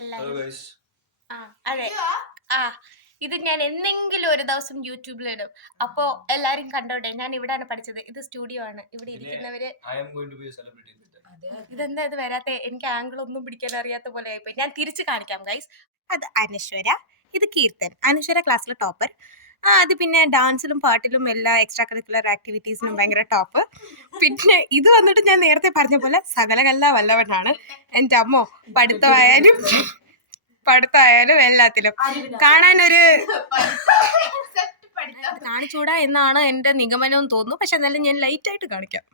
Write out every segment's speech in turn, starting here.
എല്ലാരും അതെ ഇത് ഞാൻ എന്തെങ്കിലും ഒരു ദിവസം യൂട്യൂബിലിടും. അപ്പോ എല്ലാരും കണ്ടോട്ടെ. ഞാൻ ഇവിടാണ് പഠിച്ചത്. ഇത് സ്റ്റുഡിയോ ആണ്. ഇവിടെ ഇരിക്കുന്നവര് ഇതെന്താ ഇത് വരാത്ത? എനിക്ക് ആംഗിൾ ഒന്നും പിടിക്കാൻ അറിയാത്ത പോലെ ആയിപ്പോയി. ഞാൻ തിരിച്ചു കാണിക്കാം ഗൈസ്. അത് അനശ്വര, ഇത് കീർത്തൻ. അനശ്വര ക്ലാസ്സിലെ ടോപ്പർ. അത് പിന്നെ ഡാൻസിലും പാട്ടിലും എല്ലാ എക്സ്ട്രാ കരിക്കുലർ ആക്ടിവിറ്റീസിനും ഭയങ്കര ടോപ്പ്. പിന്നെ ഇത് വന്നിട്ട് ഞാൻ നേരത്തെ പറഞ്ഞ പോലെ സകലകല്ല വല്ലവനാണ്. എൻ്റെ അമ്മോ, പഠിത്തമായാലും എല്ലാത്തിലും കാണാനൊരു കാണിച്ചൂടാ എന്നാണ് എൻ്റെ നിഗമനം തോന്നുന്നു. പക്ഷെ എന്നാലും ഞാൻ ലൈറ്റ് ആയിട്ട് കാണിക്കാം.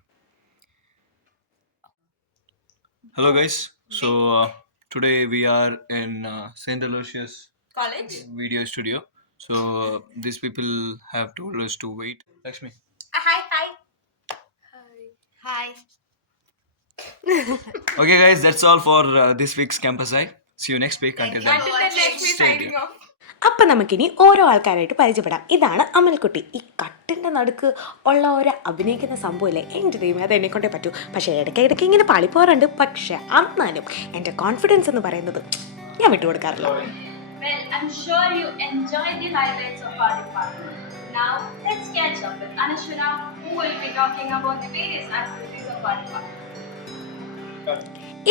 Hello guys, so today we are in St. Aloysius College video studio. So these people have told us to wait. Lakshmi. Hi. Okay guys, that's all for this week's Campus Eye. See you next week. Until then, stay tuned. അപ്പം നമുക്കിനി ഓരോ ആൾക്കാരായിട്ട് പരിചയപ്പെടാം. ഇതാണ് അമൽക്കുട്ടി. ഈ കട്ടിൻ്റെ നടുക്ക് ഉള്ള ഒരു അഭിനയിക്കുന്ന സംഭവമില്ലേ, എൻ്റെ ദൈവം അത് എന്നെക്കൊണ്ടേ പറ്റൂ. പക്ഷേ ഇടയ്ക്കിടയ്ക്ക് ഇങ്ങനെ പാളിപ്പോറുണ്ട്. പക്ഷെ എന്നാലും എൻ്റെ കോൺഫിഡൻസ് എന്ന് പറയുന്നത് ഞാൻ വിട്ടുകൊടുക്കാറില്ല. Well, I'm sure you enjoyed the highlights of our department. Now, let's catch up with Anashwara, who will be talking about the various activities of our department.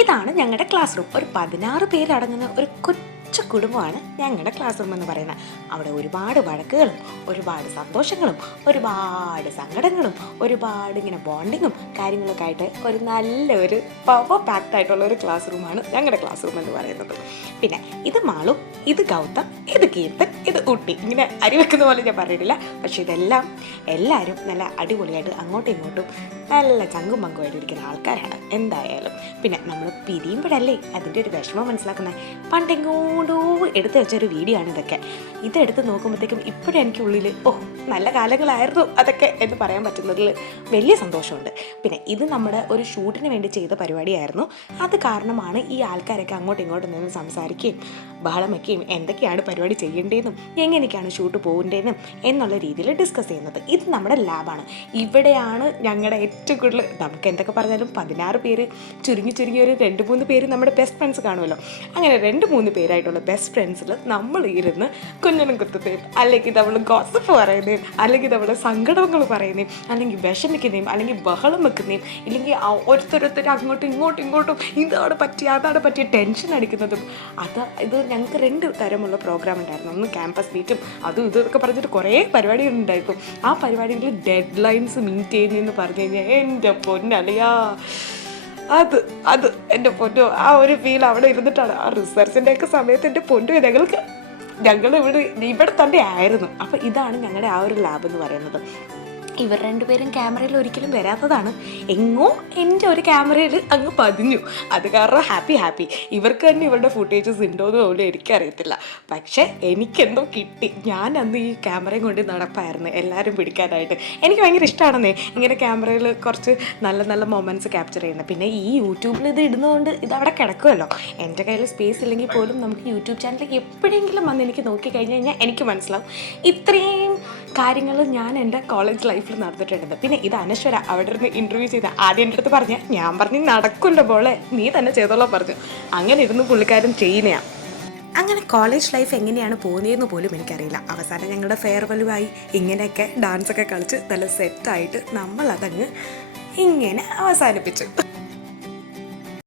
ഇതാണ് ഞങ്ങളുടെ ക്ലാസ് റൂം. ഒരു 16 പേരടങ്ങുന്ന ഒരു കൊച്ചു കുടുംബമാണ് ഞങ്ങളുടെ ക്ലാസ് റൂം എന്ന് പറയുന്നത്. അവിടെ ഒരുപാട് വഴക്കുകളും ഒരുപാട് സന്തോഷങ്ങളും ഒരുപാട് സങ്കടങ്ങളും ഒരുപാട് ഇങ്ങനെ ബോണ്ടിങ്ങും കാര്യങ്ങളൊക്കെ ആയിട്ട് ഒരു നല്ലൊരു പവർ പാക്ഡ് ആയിട്ടുള്ള ഒരു ക്ലാസ് റൂമാണ് ഞങ്ങളുടെ ക്ലാസ് റൂം എന്ന് പറയുന്നത്. പിന്നെ ഇത് മാളു, ഇത് ഗൗതം, ഇത് കീർത്തൻ, ഇത് ഊട്ടി. ഇങ്ങനെ അരി വെക്കുന്ന പോലെ ഞാൻ പറഞ്ഞിട്ടില്ല. പക്ഷെ ഇതെല്ലാം എല്ലാവരും നല്ല അടിപൊളിയായിട്ട് അങ്ങോട്ടും ഇങ്ങോട്ടും നല്ല ചങ്കും പങ്കുമായിട്ട് ഇരിക്കുന്ന ആൾക്കാരാണ് എന്തായാലും. പിന്നെ നമ്മൾ പിരിയുമ്പോഴല്ലേ അതിൻ്റെ ഒരു വിഷമം മനസ്സിലാക്കുന്നത്. പണ്ടെങ്ങോണ്ടോ എടുത്ത് വെച്ചൊരു വീഡിയോ ആണ് ഇതൊക്കെ. ഇതെടുത്ത് നോക്കുമ്പോഴത്തേക്കും ഇപ്പോഴും എനിക്ക് ഉള്ളിൽ നല്ല കാലങ്ങളായിരുന്നു അതൊക്കെ എന്ന് പറയാൻ പറ്റുന്നതിൽ വലിയ സന്തോഷമുണ്ട്. പിന്നെ ഇത് നമ്മുടെ ഒരു ഷൂട്ടിന് വേണ്ടി ചെയ്ത പരിപാടിയായിരുന്നു. അത് കാരണമാണ് ഈ ആൾക്കാരൊക്കെ അങ്ങോട്ടും ഇങ്ങോട്ടും നിന്ന് സംസാരിക്കുകയും ബഹളം വയ്ക്കുകയും എന്തൊക്കെയാണ് പരിപാടി ചെയ്യേണ്ടതെന്നും എങ്ങനെയൊക്കെയാണ് ഷൂട്ട് പോകേണ്ടതെന്നും എന്നുള്ള രീതിയിൽ ഡിസ്കസ് ചെയ്യുന്നത്. ഇത് നമ്മുടെ ലാബാണ്. ഇവിടെയാണ് ഞങ്ങളുടെ ഏറ്റവും കൂടുതൽ, നമുക്ക് എന്തൊക്കെ പറഞ്ഞാലും 16 പേര് ചുരുങ്ങി ഒരു 2-3 പേര് നമ്മുടെ ബെസ്റ്റ് ഫ്രണ്ട്സ് കാണുമല്ലോ. അങ്ങനെ 2-3 പേരായിട്ടുള്ള ബെസ്റ്റ് ഫ്രണ്ട്സിൽ നമ്മൾ ഇരുന്ന് കുഞ്ഞനും കുത്തുന്നേയും അല്ലെങ്കിൽ നമ്മൾ ഗോസിപ്പ് പറയുന്നേയും അല്ലെങ്കിൽ നമ്മൾ സങ്കടങ്ങൾ പറയുന്നേയും അല്ലെങ്കിൽ വിഷമിക്കുന്നേയും അല്ലെങ്കിൽ ബഹളം വെക്കുന്നേയും ഇല്ലെങ്കിൽ ഓരോരുത്തർ അങ്ങോട്ടും ഇങ്ങോട്ടും ഇതാണ് പറ്റിയ ടെൻഷൻ അടിക്കുന്നതും ഇത് ഞങ്ങൾക്ക് 2 തരമുള്ള പ്രോഗ്രാം ഉണ്ടായിരുന്നു. ഒന്ന് ക്യാമ്പസ് മീറ്റും അതും ഇതൊക്കെ പറഞ്ഞിട്ട് കുറേ പരിപാടികളുണ്ടായിരുന്നു. ആ പരിപാടികളിൽ ഡെഡ് ലൈൻസ് മീറ്റ് ചെയ്യുന്നതെന്ന് പറഞ്ഞു കഴിഞ്ഞാൽ എൻ്റെ പൊന്നളിയാ, അത് എൻ്റെ പൊന്നോ, ആ ഒരു ഫീൽ അവിടെ ഇരുന്നിട്ടാണ്. ആ റിസർച്ചിൻ്റെ ഒക്കെ സമയത്ത് എൻ്റെ പൊന്നു ഞങ്ങൾ ഇവിടെ തന്നെ ആയിരുന്നു. അപ്പോൾ ഇതാണ് ഞങ്ങളുടെ ആ ഒരു ലാബ് എന്ന് പറയുന്നത്. ഇവർ 2 പേരും ക്യാമറയിൽ ഒരിക്കലും വരാത്തതാണ്. എങ്ങോ എൻ്റെ ഒരു ക്യാമറയിൽ അങ്ങ് പതിഞ്ഞു. അത് കാരണം ഹാപ്പി. ഇവർക്ക് തന്നെ ഇവരുടെ ഫുട്ടേജസ് ഉണ്ടോയെന്ന് പോലും എനിക്കറിയത്തില്ല. പക്ഷേ എനിക്കെന്തോ കിട്ടി. ഞാൻ അന്ന് ഈ ക്യാമറയും കൊണ്ട് നടപ്പായിരുന്നു എല്ലാവരും പിടിക്കാനായിട്ട്. എനിക്ക് ഭയങ്കര ഇഷ്ടമാണെന്നേ ഇങ്ങനെ ക്യാമറയിൽ കുറച്ച് നല്ല മൊമെൻറ്റ്സ് ക്യാപ്ചർ ചെയ്യുന്നത്. പിന്നെ ഈ യൂട്യൂബിൽ ഇത് ഇടുന്നതുകൊണ്ട് ഇതവിടെ കിടക്കുമല്ലോ. എൻ്റെ കയ്യിൽ സ്പേസ് ഇല്ലെങ്കിൽ പോലും നമുക്ക് യൂട്യൂബ് ചാനലിൽ എപ്പോഴെങ്കിലും വന്ന് എനിക്ക് നോക്കിക്കഴിഞ്ഞ് കഴിഞ്ഞാൽ എനിക്ക് മനസ്സിലാവും ഇത്രയും കാര്യങ്ങൾ ഞാൻ എൻ്റെ കോളേജ് ലൈഫിൽ നടന്നിട്ടുണ്ടെന്ന്. പിന്നെ ഇത് അനശ്വര അവിടെ ഇരുന്ന് ഇൻ്റർവ്യൂ ചെയ്ത ആദ്യം എൻ്റെ അടുത്ത് പറഞ്ഞ ഞാൻ പറഞ്ഞു നടക്കുമല്ലോ പോലെ നീ തന്നെ ചെയ്തോളാം പറഞ്ഞു. അങ്ങനെ ഇരുന്ന് പുള്ളിക്കാരൻ ചെയ്യുന്നതാണ്. അങ്ങനെ കോളേജ് ലൈഫ് എങ്ങനെയാണ് പോകുന്നതെന്ന് പോലും എനിക്കറിയില്ല. അവസാനം ഞങ്ങളുടെ ഫെയർവെല്ലുമായി ഇങ്ങനെയൊക്കെ ഡാൻസൊക്കെ കളിച്ച് നല്ല സെറ്റായിട്ട് നമ്മളതങ്ങ് ഇങ്ങനെ അവസാനിപ്പിച്ചു.